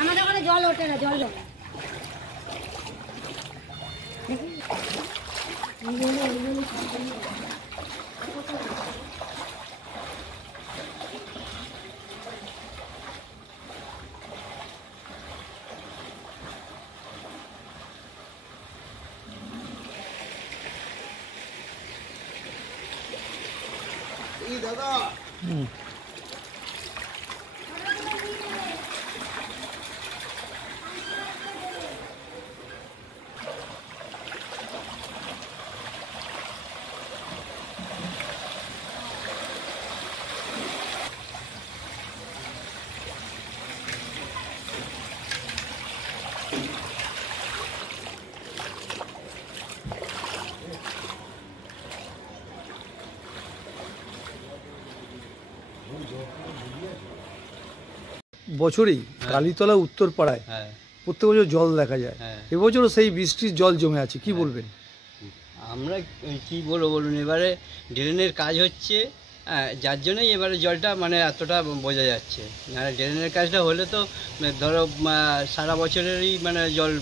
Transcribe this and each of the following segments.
আমাদের ওখানে জল ওঠে না, জল জমে। দাদা বছরই কালীতলা উত্তরপাড়ায় প্রত্যেক বছর জল দেখা যায়, এবছরও সেই বৃষ্টির জল জমে আছে, কি বলবেন? আমরা কি বলবো বলুন, এবারে ড্রেনের কাজ হচ্ছে, যার জন্যই এবারে জলটা মানে এতটা বোঝা যাচ্ছে। ড্রেনের কাজটা হলে তো ধরো সারা বছরেরই মানে জল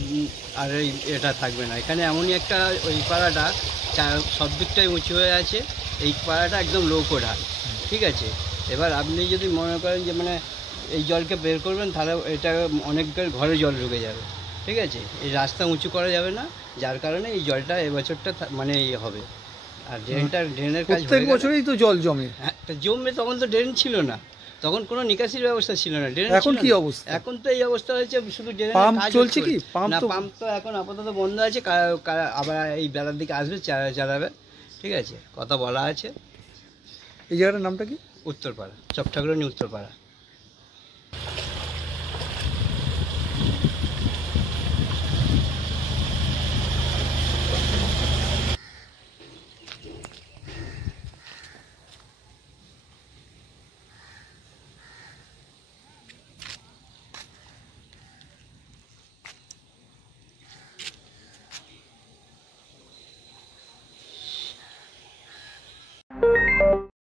আর এটা থাকবে না। এখানে এমনই একটা ওই পাড়াটা সব দিকটাই উঁচু হয়ে আছে, এই পাড়াটা একদম লো কোড়া, ঠিক আছে। এবার আপনি যদি মনে করেন যে মানে এই জলকে বের করবেন, তাহলে এটা অনেক ঘরে জল ঢুকে যাবে, ঠিক আছে। এই রাস্তা উঁচু করা যাবে না, যার কারণে এই জলটা এবছরটা মানে ইয়ে হবে। আর ড্রেনের কাজ প্রত্যেক বছরই তো জল জমে। হ্যাঁ, জমবে, তখন তো ড্রেন ছিল না, তখন কোনো নিকাশির ব্যবস্থা ছিল না। ড্রেন এখন কি অবস্থা? এখন তো এই অবস্থা হয়েছে, শুধু ড্রেনের পাম্প কাজ চলছে কি? পাম্প তো এখন আপাতত বন্ধ আছে, আবার এই বেলার দিকে আসবে, চালাবে, ঠিক আছে, কথা বলা আছে। এই জায়গাটার নামটা কি? উত্তরপাড়া, চক ঠাকুরানী উত্তরপাড়া।